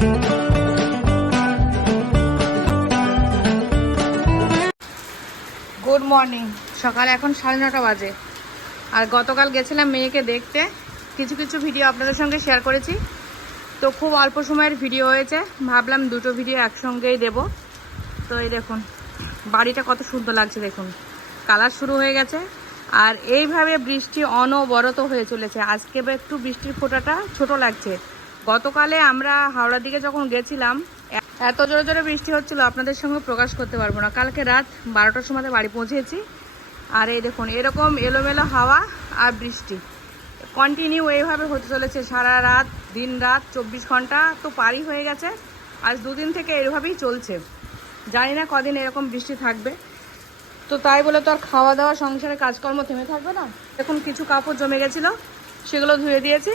Good morning সকাল এখন সাড়ে নটা বাজে। আর গতকাল গেছিলাম মেয়েকে দেখতে। কিছু কিছু ভিডিও আপনাদের সঙ্গে শেয়ার করেছি। তো খুব অল্প সময়ের ভিডিও হয়েছে। ভাবলাম দুটো ভিডিও একসঙ্গেই দেব। তো এই দেখুন, বাড়িটা কত সুন্দর লাগছে দেখুন। কালার শুরু হয়ে গেছে। আর এইভাবে বৃষ্টি অনবরত হয়ে চলেছে। আজকে একটু বৃষ্টির ফোঁটাটা ছোট লাগছে। গতকালে আমরা হাওড়ার দিকে যখন গেছিলাম, এত জোরে জোরে বৃষ্টি হচ্ছিল, আপনাদের সঙ্গে প্রকাশ করতে পারব না। কালকে রাত বারোটার সময় বাড়ি পৌঁছেছি। আর এই দেখুন, এরকম এলোমেলো হাওয়া আর বৃষ্টি। কন্টিনিউ এইভাবে হতে চলেছে সারা রাত, দিন রাত, চব্বিশ ঘণ্টা তো পারই হয়ে গেছে। আজ দুদিন থেকে এভাবেই চলছে। জানি না কদিন এরকম বৃষ্টি থাকবে। তো তাই বলে তো আর খাওয়া দাওয়া সংসারে কাজকর্ম থেমে থাকবে না। এখন কিছু কাপড় জমে গেছিল, সেগুলো ধুয়ে দিয়েছি।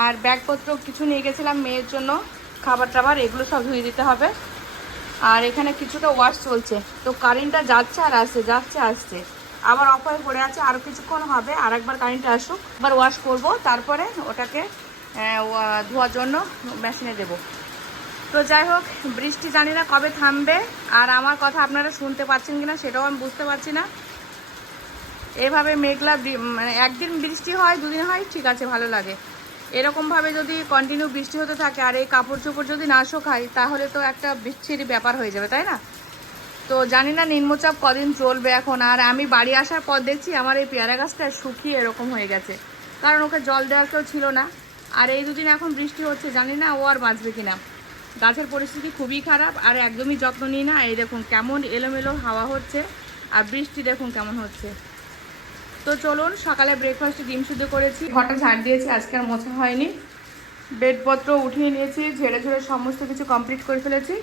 আর ব্যাগপত্র কিছু নিয়ে গেছিলাম মেয়ের জন্য, খাবার টাবার, এগুলো সব ধুয়ে দিতে হবে। আর এখানে কিছুটা ওয়াশ চলছে। তো কারেন্টটা যাচ্ছে আর আসছে, যাচ্ছে, আসছে। আবার অফ হয়ে পড়ে আছে আরও কিছুক্ষণ হবে আর একবার কারেন্টটা আসুক। আবার ওয়াশ করব, তারপরে ওটাকে ধোয়ার জন্য মেশিনে দেবো। তো যাই হোক, বৃষ্টি জানি না কবে থামবে, আর আমার কথা আপনারা শুনতে পাচ্ছেন কি না সেটাও আমি বুঝতে পারছি না। এভাবে মেঘলা মানে একদিন বৃষ্টি হয়, দুদিন হয়, ঠিক আছে, ভালো লাগে। এরকমভাবে যদি কন্টিনিউ বৃষ্টি হতে থাকে আর এই কাপড় চোপড় যদি না শোকায়, তাহলে তো একটা বিচ্ছিরি ব্যাপার হয়ে যাবে, তাই না? তো জানি না নিম্নচাপ কদিন চলবে এখন, আর আমি বাড়ি আসার পর দেখছি আমার এই পেয়ারা গাছটা শুকিয়ে এরকম হয়ে গেছে। কারণ ওকে জল দেওয়ার কেউ ছিল না। আর এই দুদিন এখন বৃষ্টি হচ্ছে, জানি না ও আর বাঁচবে কিনা। গাছের পরিস্থিতি খুবই খারাপ, আর একদমই যত্ন নিই না। এই দেখুন কেমন এলোমেলো হাওয়া হচ্ছে, আর বৃষ্টি দেখুন কেমন হচ্ছে। তো চলুন, সকালে ব্রেকফাস্টে ডিম সিদ্ধ করেছি। ঘরটা ঝাড় দিয়েছি, আজকে আর মোছা হয়নি। বেডপত্র উঠিয়ে নিয়েছি, ঝেড়ে ঝেড়ে সমস্ত কিছু কমপ্লিট করে ফেলেছি।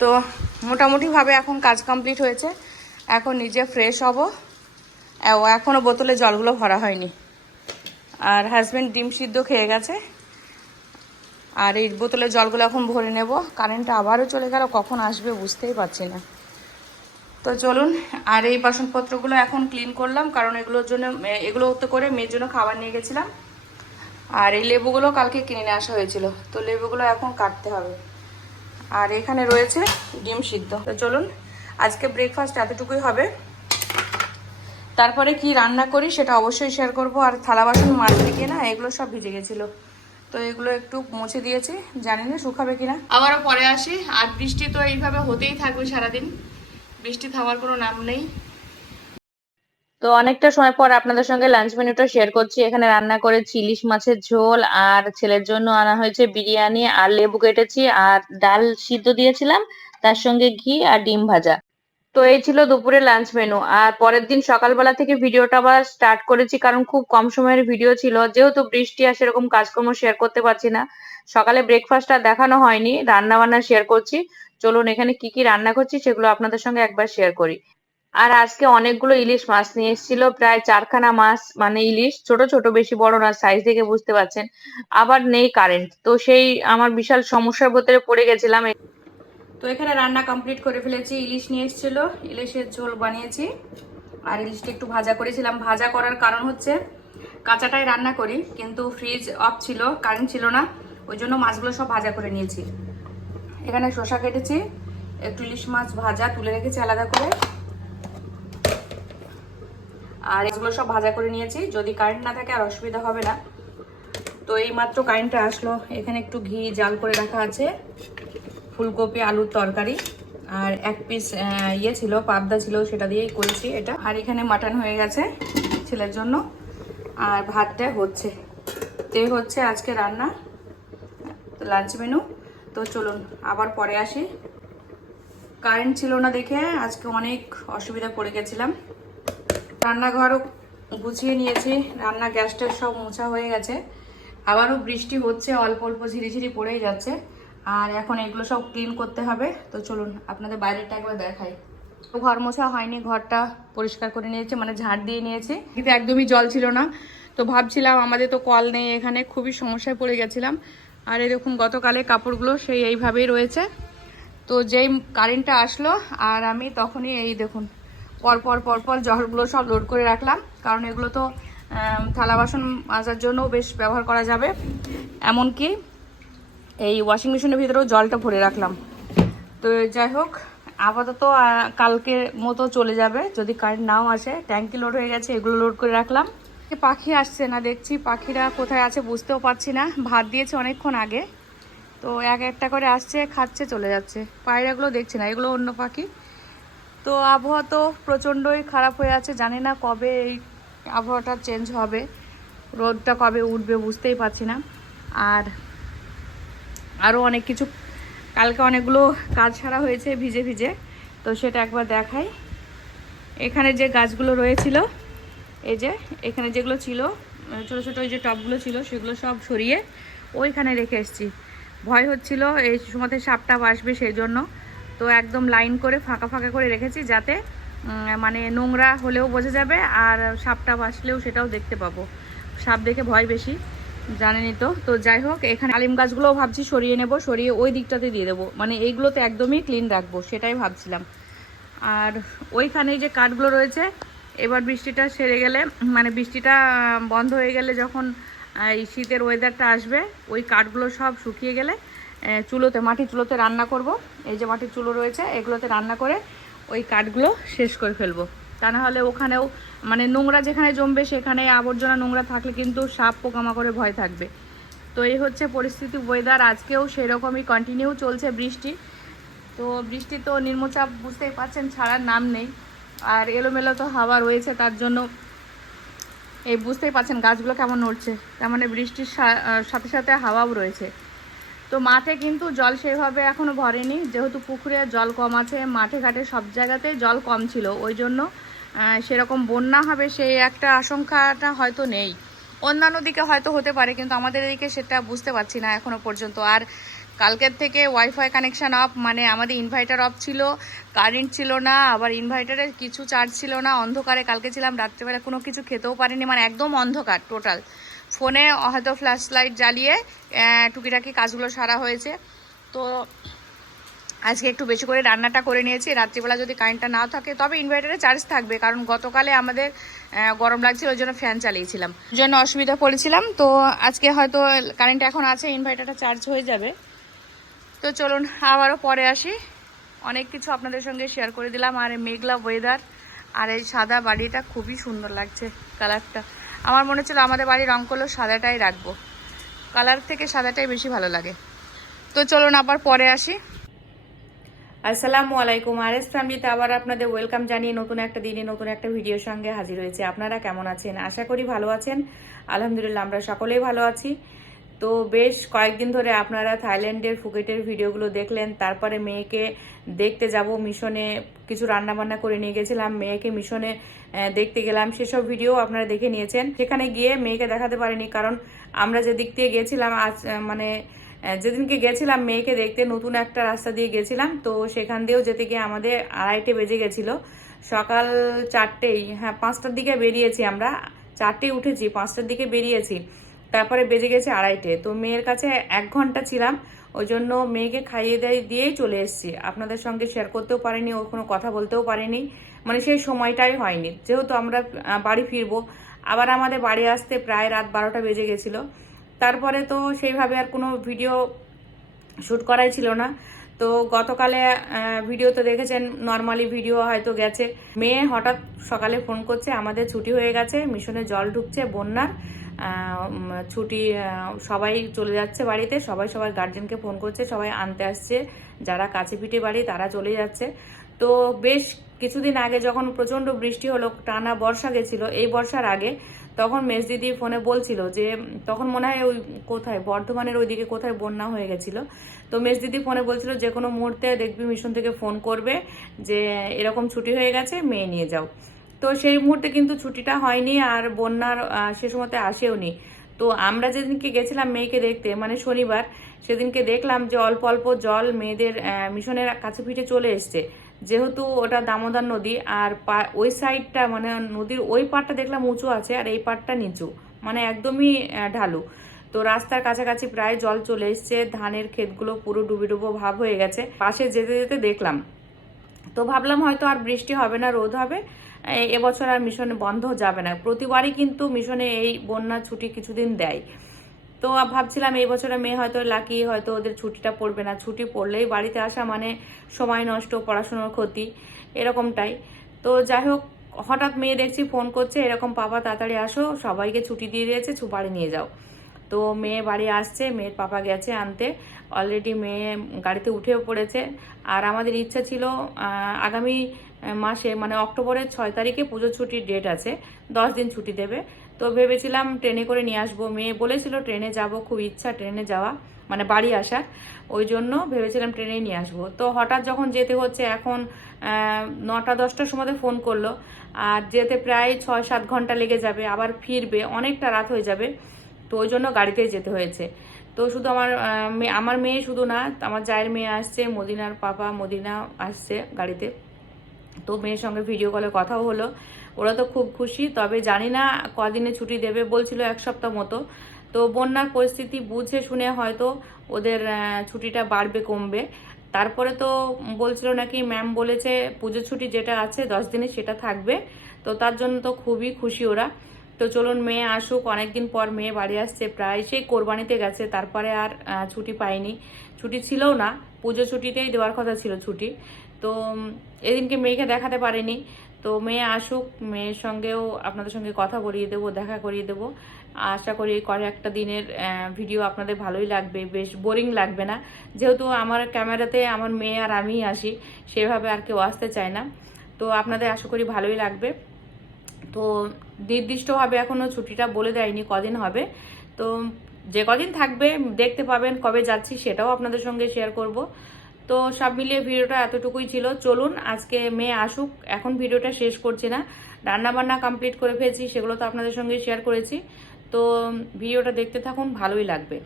তো মোটামুটিভাবে এখন কাজ কমপ্লিট হয়েছে। এখন নিজে ফ্রেশ হব। ও এখনও বোতলে জলগুলো ভরা হয়নি। আর হাজব্যান্ড ডিম সিদ্ধ খেয়ে গেছে। আর এই বোতলের জলগুলো এখন ভরে নেব। কারেন্টটা আবারও চলে গেল, কখন আসবে বুঝতেই পারছি না। তো চলুন, আর এই বাসনপত্রগুলো এখন ক্লিন করলাম, কারণ এগুলোর জন্য এগুলো তো করে মেয়ের জন্য খাবার নিয়ে গেছিলাম। আর এই লেবুগুলো কালকে কিনে নিয়ে আসা হয়েছিল, তো লেবুগুলো এখন কাটতে হবে। আর এখানে রয়েছে ডিম সিদ্ধ। তো চলুন, আজকে ব্রেকফাস্ট এতটুকুই হবে। তারপরে কি রান্না করি সেটা অবশ্যই শেয়ার করব। আর থালা বাসন মাজতে গিয়ে না, এগুলো সব ভিজে গেছিল। তো এগুলো একটু মুছে দিয়েছি, জানি না শুকাবে কিনা আবারও পরে আসি, আর বৃষ্টি তো এইভাবে হতেই থাকবে সারাদিন। বৃষ্টি থামার কোনো নাম নেই। তো অনেকটা সময় পর আপনাদের সঙ্গে লাঞ্চ মেনুটা শেয়ার করছি। এখানে রান্না করেছি ইলিশ মাছের ঝোল আর ছেলের জন্য আনা হয়েছে বিরিয়ানি আর লেবু কেটেছি আর ডাল সিদ্ধ দিয়েছিলাম। তার সঙ্গে ঘি আর ডিম ভাজা। তো এই ছিল দুপুরে লাঞ্চ মেনু আর পরের দিন সকালবেলা থেকে ভিডিওটা আবার স্টার্ট করেছি কারণ খুব কম সময়ের ভিডিও ছিল। যেহেতু বৃষ্টি আর সেরকম কাজকর্ম শেয়ার করতে পারছি না। সকালে ব্রেকফাস্টটা দেখানো হয়নি। রান্না বান্না শেয়ার করছি। চলুন, এখানে কি কি রান্না করছি সেগুলো আপনাদের সঙ্গে একবার শেয়ার করি। আর আজকে অনেকগুলো ইলিশ মাছ নিয়ে এসেছিল, প্রায় চারখানা মাছ মানে ইলিশ, ছোট ছোট, বেশি বড় না সাইজ দেখে বুঝতে পারছেন। আবার নেই কারেন্ট তো সেই আমার বিশাল সমস্যার ভেতরে পড়ে গেছিলাম। তো এখানে রান্না কমপ্লিট করে ফেলেছি, ইলিশ নিয়ে এসেছিল, ইলিশের ঝোল বানিয়েছি। আর ইলিশটা একটু ভাজা করেছিলাম। ভাজা করার কারণ হচ্ছে, কাঁচাটাই রান্না করি, কিন্তু ফ্রিজ অফ ছিল কারেন্ট ছিল না, ওই জন্য মাছগুলো সব ভাজা করে নিয়েছি। এখানে শসা কেটেছি। একটু ইলিশ মাছ ভাজা তুলে রেখেছি আলাদা করে। আর এগুলো সব ভাজা করে নিয়েছি। যদি কারেন্ট না থাকে আর অসুবিধা হবে না। তো এই মাত্র কারেন্টটা আসলো। এখানে একটু ঘি জাল করে রাখা আছে। ফুলকপি, আলুর তরকারি। আর এক পিস ইয়ে ছিল, পাবদা ছিল, সেটা দিয়েই করেছি এটা। আর এখানে মাটন হয়ে গেছে ছেলের জন্য। আর ভাতটা হচ্ছে। তে হচ্ছে আজকে রান্না। লাঞ্চ মেনু তো চলুন, আবার পরে আসি। কারেন্ট ছিল না দেখে আজকে অনেক অসুবিধা পড়ে গেছিলাম। রান্নাঘরও গুছিয়ে নিয়েছি, রান্না গ্যাসটা সব মোছা হয়ে গেছে। আবারও বৃষ্টি হচ্ছে, অল্প অল্প ঝিরিঝিরি পড়েই যাচ্ছে। আর এখন এগুলো সব ক্লিন করতে হবে। তো চলুন, আপনাদের বাইরেটা একবার দেখাই। ঘর মোছা হয়নি, ঘরটা পরিষ্কার করে নিয়েছে মানে ঝাড় দিয়ে নিয়েছে। কিন্তু একদমই জল ছিল না। তো ভাবছিলাম আমাদের তো কল নেই এখানে, খুবই সমস্যায় পড়ে গেছিলাম। আর এরকম গতকালে কাপড়গুলো সেই এইভাবেই রয়েছে। তো যেই কারেন্টটা আসলো, আর আমি তখনই এই দেখুন পরপর পরপর জলগুলো সব লোড করে রাখলাম। কারণ এগুলো তো থালা বাসন মাজার জন্য বেশ ব্যবহার করা যাবে। এমনকি এই ওয়াশিং মেশিনের ভিতরেও জলটা ভরে রাখলাম। তো যাই হোক, আপাতত কালকের মতো চলে যাবে। যদি কারেন্ট নাও আসে ট্যাঙ্কি লোড হয়ে গেছে, এগুলো লোড করে রাখলাম। পাখি আসছে না, দেখছি পাখিরা কোথায় আছে বুঝতেও পারছি না। ভাত দিয়েছে অনেকক্ষণ আগে। তো এক একটা করে আসছে, খাচ্ছে, চলে যাচ্ছে। পায়রাগুলো দেখছি না, এগুলো অন্য পাখি। তো আবহাওয়া তো প্রচণ্ডই খারাপ হয়ে আছে, জানি না কবে এই আবহাওয়াটা চেঞ্জ হবে। রোদটা কবে উঠবে বুঝতেই পারছি না। আর আরও অনেক কিছু, কালকে অনেকগুলো কাজ ছাড়া হয়েছে ভিজে ভিজে। তো সেটা একবার দেখাই। এখানে যে গাছগুলো রয়েছিল এই যে, এখানে যেগুলো ছিল ছোটো ছোটো ওই যে টবগুলো ছিল, সেগুলো সব সরিয়ে ওইখানে রেখে এসেছি। ভয় হচ্ছিল এই সময়তে সাপটা আসবে সেই জন্য তো একদম লাইন করে ফাঁকা ফাঁকা করে রেখেছি যাতে মানে নোংরা হলেও বোঝা যাবে আর সাপটা আসলেও সেটাও দেখতে পাবো। সাপ দেখে ভয় বেশি, জানেনই তো। তো যাই হোক, এখানে আলিম গাছগুলোও ভাবছি সরিয়ে নেব, সরিয়ে ওই দিকটাতে দিয়ে দেবো। মানে এইগুলোতে একদমই ক্লিন রাখব, সেটাই ভাবছিলাম। আর ওইখানে যে কাঠগুলো রয়েছে এবার বৃষ্টিটা সেরে গেলে মানে বৃষ্টিটা বন্ধ হয়ে গেলে যখন এই শীতের ওয়েদারটা আসবে, ওই কাঠগুলো সব শুকিয়ে গেলে চুলোতে, মাটির চুলোতে রান্না করব। এই যে মাটির চুলো রয়েছে, এগুলোতে রান্না করে ওই কাঠগুলো শেষ করে ফেলব। তা না হলে ওখানেও মানে নোংরা যেখানে জমবে সেখানে আবর্জনা নোংরা থাকলে কিন্তু সাপ পোকামাকড়ে ভয় থাকবে। তো এই হচ্ছে পরিস্থিতি ওয়েদার আজকেও সেরকমই কন্টিনিউ চলছে বৃষ্টি। তো বৃষ্টি তো নিম্নচাপ বুঝতেই পারছেন, ছাড়ার নাম নেই। আর এলোমেলো তো হাওয়া রয়েছে, তার জন্য এই বুঝতেই পারছেন গাছগুলো কেমন নড়ছে। তার মানে বৃষ্টির সাথে সাথে হাওয়াও রয়েছে। তো মাঠে কিন্তু জল সেইভাবে এখনও ভরেনি, যেহেতু পুকুরে জল কম আছে, মাঠে ঘাটে সব জায়গাতে জল কম ছিল, ওই জন্য সেরকম বন্যা হবে সেই একটা আশঙ্কাটা হয়তো নেই। অন্যান্য দিকে হয়তো হতে পারে, কিন্তু আমাদের এদিকে সেটা বুঝতে পারছি না এখনও পর্যন্ত। আর কালকের থেকে ওয়াইফাই কানেকশান অফ মানে আমাদের ইনভার্টার অফ ছিল কারেন্ট ছিল না, আবার ইনভার্টারের কিছু চার্জ ছিল না, অন্ধকারে কালকে ছিলাম, রাত্রেবেলা কোনো কিছু খেতেও পারিনি মানে একদম অন্ধকার টোটাল ফোনে হয়তো ফ্ল্যাশ লাইট জ্বালিয়ে টুকিটাকি কাজগুলো সারা হয়েছে। তো আজকে একটু বেশি করে রান্নাটা করে নিয়েছি, রাত্রিবেলা যদি কারেন্টটা না থাকে, তবে ইনভার্টারে চার্জ থাকবে, কারণ গতকালে আমাদের গরম লাগছিল, ওই জন্য ফ্যান চালিয়েছিলাম। জন্য অসুবিধা পড়েছিলাম, তো আজকে হয়তো কারেন্ট এখন আছে ইনভার্টারটা চার্জ হয়ে যাবে। তো চলুন, আবারও পরে আসি। অনেক কিছু আপনাদের সঙ্গে শেয়ার করে দিলাম। আর মেঘলা ওয়েদার আর এই সাদা বাড়িটা খুবই সুন্দর লাগছে কালারটা আমার মনে হচ্ছিল আমাদের বাড়ির রং করলেও সাদাটাই রাখব। কালার থেকে সাদাটাই বেশি ভালো লাগে। তো চলুন, আবার পরে আসি। আসসালামু আলাইকুম আর এস ফ্যামিলিতে আবার আপনাদের ওয়েলকাম জানিয়ে নতুন একটা দিনে নতুন একটা ভিডিওর সঙ্গে হাজির হয়েছে। আপনারা কেমন আছেন? আশা করি ভালো আছেন। আলহামদুলিল্লাহ, আমরা সকলেই ভালো আছি। তো বেশ কয়েকদিন ধরে আপনারা থাইল্যান্ডের ফুকেটের ভিডিওগুলো দেখলেন, তারপরে মেয়েকে দেখতে যাব, মিশনে কিছু রান্না বান্না করে নিয়ে গেছিলাম, মেয়েকে মিশনে দেখতে গেলাম, সেসব ভিডিও আপনারা দেখে নিয়েছেন। সেখানে গিয়ে মেয়েকে দেখাতে পারিনি, কারণ আমরা যে দিক দিয়ে গেছিলাম, আজ মানে যেদিনকে গেছিলাম মেয়েকে দেখতে, নতুন একটা রাস্তা দিয়ে গেছিলাম, তো সেখান দিয়েও যেতে গিয়ে আমাদের আড়াইটে বেজে গেছিল। সকাল চারটেই হ্যাঁ পাঁচটার দিকে বেরিয়েছি আমরা, চারটেই উঠেছি, পাঁচটার দিকে বেরিয়েছি। তারপরে বেজে গেছে আড়াইটে। তো মেয়ের কাছে এক ঘণ্টা ছিলাম ওই জন্য মেয়েকে খাইয়ে দিয়ে দিয়েই চলে এসেছি। আপনাদের সঙ্গে শেয়ার করতেও পারিনি, ও কোনো কথা বলতেও পারিনি। মানে সেই সময়টাই হয়নি। যেহেতু আমরা বাড়ি ফিরবো, আবার আমাদের বাড়ি আসতে প্রায় রাত বারোটা বেজে গেছিল। তারপরে তো সেইভাবে আর কোনো ভিডিও শ্যুট করাই ছিল না। তো গতকালে ভিডিও তো দেখেছেন নর্মালি ভিডিও হয়তো গেছে। মেয়ে হঠাৎ সকালে ফোন করছে, আমাদের ছুটি হয়ে গেছে, মিশনে জল ঢুকছে, বন্যার। ছুটি সবাই চলে যাচ্ছে বাড়িতে, সবাই সবার গার্জেনকে ফোন করছে, সবাই আনতে আসছে। যারা কাছে পিঠে বাড়ি, তারা চলে যাচ্ছে। তো বেশ কিছুদিন আগে যখন প্রচণ্ড বৃষ্টি হলো, টানা বর্ষা গেছিল, এই বর্ষার আগে তখন মেজ দিদি ফোনে বলছিল যে, তখন মনে হয় ওই কোথায়, বর্ধমানের ওইদিকে কোথায় বন্যা হয়ে গেছিল। তো মেজ দিদি ফোনে বলছিল, যে কোনো মুহূর্তে দেখবি মিশন থেকে ফোন করবে যে, এরকম ছুটি হয়ে গেছে, মেয়ে নিয়ে যাও। তো সেই মুহূর্তে কিন্তু ছুটিটা হয়নি আর বন্যার সে সময়তে আসেওনি তো আমরা যেদিনকে গেছিলাম মেয়েকে দেখতে মানে শনিবার, সেদিনকে দেখলাম যে অল্প অল্প জল মেয়েদের মিশনের কাছে পিঠে চলে এসছে। যেহেতু ওটা দামোদর নদী, আর ওই সাইডটা মানে নদীর ওই পাড়টা দেখলাম উঁচু আছে, আর এই পাড়টা নিচু মানে একদমই ঢালু। তো রাস্তার কাছাকাছি প্রায় জল চলে এসছে, ধানের ক্ষেতগুলো পুরো ডুবে ডুবো ভাব হয়ে গেছে। পাশে যেতে যেতে দেখলাম তো ভাবলাম হয়তো আর বৃষ্টি হবে না, রোদ হবে। এবছর আর মিশনে বন্ধ যাবে না। প্রতিবারই কিন্তু মিশনে এই বন্যা ছুটি কিছুদিন দেয়। তো ভাবছিলাম এই বছরে মেয়ে হয়তো লাকি হয়তো ওদের ছুটিটা পড়বে না। ছুটি পড়লেই বাড়িতে আসা মানে সময় নষ্ট, পড়াশোনার ক্ষতি, এরকমটাই। তো যাই হোক, হঠাৎ মেয়ে দেখছি ফোন করছে, এরকম পাপা তাড়াতাড়ি আসো, সবাইকে ছুটি দিয়ে দিয়েছে, বাড়ি নিয়ে যাও। তো মেয়ে বাড়ি আসছে, মেয়ের পাপা গেছে আনতে। অলরেডি মেয়ে গাড়িতে উঠেও পড়েছে। আর আমাদের ইচ্ছা ছিল আগামী মাসে মানে অক্টোবরের ছয় তারিখে পুজো ছুটির ডেট আছে, দশ দিন ছুটি দেবে। তো ভেবেছিলাম ট্রেনে করে নিয়ে আসব। মেয়ে বলেছিল ট্রেনে যাব, খুব ইচ্ছা ট্রেনে যাওয়া মানে বাড়ি আসার। ওই জন্য ভেবেছিলাম ট্রেনেই নিয়ে আসব। তো হঠাৎ যখন যেতে হচ্ছে, এখন নটা, দশটার সময় ফোন করল। আর যেতে প্রায় ছয়, সাত ঘণ্টা লেগে যাবে, আবার ফিরবে, অনেকটা রাত হয়ে যাবে। তো ওই জন্য গাড়িতেই যেতে হয়েছে। তো শুধু আমার আমার মেয়ে শুধু না, আমার জায়ের মেয়ে আসছে, মদিনার পাপা মদিনা আসছে গাড়িতে। তো মেয়ের সঙ্গে ভিডিও কলে কথাও হলো। ওরা তো খুব খুশি, তবে জানি না কদিনে ছুটি দেবে বলছিল এক সপ্তাহ মতো। তো বন্যার পরিস্থিতি বুঝে শুনে হয়তো ওদের ছুটিটা বাড়বে, কমবে। তারপরে তো বলছিল নাকি ম্যাম বলেছে পুজো ছুটি যেটা আছে, দশ দিনে সেটা থাকবে। তো তার জন্য তো খুবই খুশি ওরা। তো চলুন, মেয়ে আসুক, অনেকদিন পর মেয়ে বাড়ি আসছে, প্রায় সেই কোরবানিতে গেছে, তারপরে আর ছুটি পাইনি। ছুটি ছিলও না, পুজো ছুটিতেই দেওয়ার কথা ছিল ছুটি। তো এদিনকে মেয়েকে দেখাতে পারিনি। তো মেয়ে আসুক, মেয়ের সঙ্গেও আপনাদের সঙ্গে কথা বলিয়ে দেবো, দেখা করিয়ে দেবো। আশা করি কয়েকটা দিনের ভিডিও আপনাদের ভালোই লাগবে, বেশ বোরিং লাগবে না। যেহেতু আমার ক্যামেরাতে আমার মেয়ে আর আমিই আসি, সেভাবে আর কেউ আসতে চায় না। তো আপনাদের আশা করি ভালোই লাগবে। তো নির্দিষ্টভাবে এখনও ছুটিটা বলে দেয়নি, কদিন হবে। তো যে কদিন থাকবে দেখতে পাবেন কবে যাচ্ছি সেটাও আপনাদের সঙ্গে শেয়ার করব। তো সব মিলিয়ে ভিডিওটা এতটুকুই ছিল। চলুন আজকে মেয়ে আসুক, এখন ভিডিওটা শেষ করছি না। রান্না বান্না কমপ্লিট করে ফেলছি, সেগুলো তো আপনাদের সঙ্গে শেয়ার করেছি। তো ভিডিওটা দেখতে থাকুন, ভালোই লাগবে।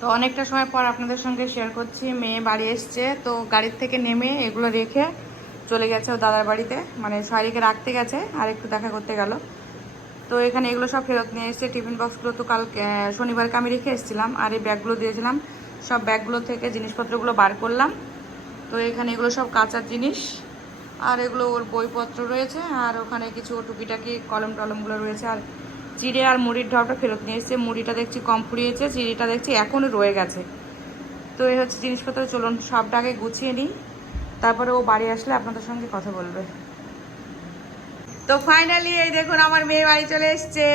তো অনেকটা সময় পর আপনাদের সঙ্গে শেয়ার করছি, মেয়ে বাড়ি এসছে, তো গাড়ির থেকে নেমে এগুলো রেখে চলে গেছে ও দাদার বাড়িতে। মানে শাড়িকে রাখতে গেছে, আর একটু দেখা করতে গেল। তো এখানে এগুলো সব ফেরত নিয়ে এসেছে। টিফিন বক্সগুলো তো কাল শনিবারকে আমি রেখে এসেছিলাম, আর এই ব্যাগগুলো দিয়েছিলাম। সব ব্যাগগুলো থেকে জিনিসপত্রগুলো বার করলাম। তো এখানে এগুলো সব কাঁচার জিনিস, আর এগুলো ওর বইপত্র রয়েছে, আর ওখানে কিছু টুকিটাকি কলম টলমগুলো রয়েছে। আর চিড়ে আর মুড়ির ঢাবটা ফেরত নিয়ে এসেছে। মুড়িটা দেখছি কম ফুরিয়েছে, চিড়িটা দেখছি এখনও রয়ে গেছে। তো এই হচ্ছে জিনিসপত্র। চলুন সবটাকে গুছিয়ে নিই। তারপরে ও বাড়ি আসলে আপনাদের সঙ্গে কথা বলবে। তো ফাইনালি এই দেখুন আমার মেয়ে বাড়ি চলে এসছে।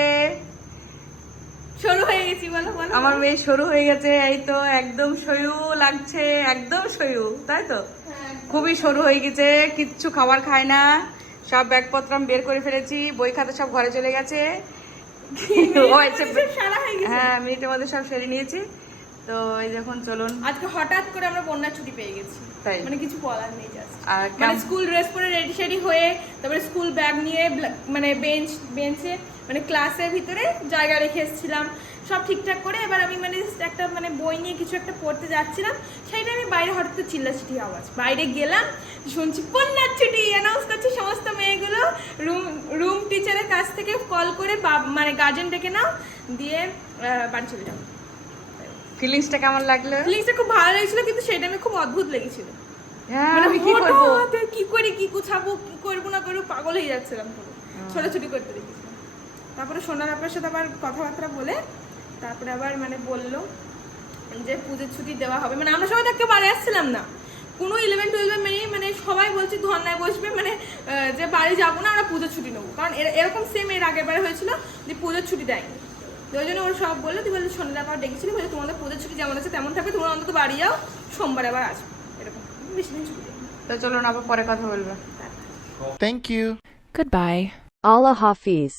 শুরু হয়ে গেছি বলো বলো আমার মেয়ে শুরু হয়ে গেছে এই তো একদম সরু লাগছে একদম সরু তাই তো? খুবই সরু হয়ে গেছে কিচ্ছু খাবার খায় না। সব ব্যাগপত্র আমি বের করে ফেলেছি বই খাতা সব ঘরে চলে গেছে। সারা হ্যাঁ মিনিটের মধ্যে সব সেরে নিয়েছি। তো এই দেখুন চলুন। আজকে হঠাৎ করে আমরা বন্যার ছুটি পেয়ে গেছি। তাই? মানে কিছু বলার নেই জাস্ট আর মানে স্কুল ড্রেস পরে রেডি শেডি হয়ে তারপরে স্কুল ব্যাগ নিয়ে মানে বেঞ্চ বেঞ্চে মানে ক্লাসের ভিতরে জায়গা রেখে এসেছিলাম। সব ঠিকঠাক করে এবার আমি মানে একটা মানে বই নিয়ে কিছু একটা পড়তে যাচ্ছিলাম। সেইটা আমি বাইরে হঠাৎ চিল্লাচিটি আওয়াজ। বাইরে গেলাম শুনছি বন্যার ছুটি অ্যানাউন্স করছে সমস্ত মেয়েগুলো। রুম রুম টিচারের কাছ থেকে কল করে মানে গার্জেন ডেকে নাও। দিয়ে বাড়ি চলে যাও। ফিলিংসটা কেমন লাগল? ফিলিংসটা খুব ভালো লেগেছিল কিন্তু সেটা আমি খুব অদ্ভুত লেগেছিল। হ্যাঁ মানে আমি কি হঠাৎ কি করি কি গুছাবো কি করব না করব পাগল হয়ে যাচ্ছিলাম পুরো। ছোটাছুটি করতে দেখেছিলাম তারপরে সোনার আপনার সাথে আবার কথাবার্তা বলে তারপরে আবার মানে বলল যে পুজোর ছুটি দেওয়া হবে। মানে আমরা সবাই তো কেউ বাড়ি আসছিলাম না। কোনো ইলেভেন টুয়েলভে মেনে মানে সবাই বলছে ধর্নায় বসবে মানে যে বাড়ি যাব না আমরা পুজোর ছুটি নেব। কারণ এর- এরকম সেম এর আগের বারে হয়েছিল যে পুজোর ছুটি দেয়নি। তো ওই জন্য ওর সব বলল তুই বলছে সন্ধ্যা আবার ডেকেছিলি বলে তোমাদের পুজোর ছুটি যেমন আছে তেমন থাকবে তোমরা অন্তত বাড়ি যাও সোমবার আবার আসবে। এরকম বেশি দিন ছুটি তো চলো না আবার পরে কথা বলবে। থ্যাংক ইউ গুড বাই আল্লাহ Hafiz.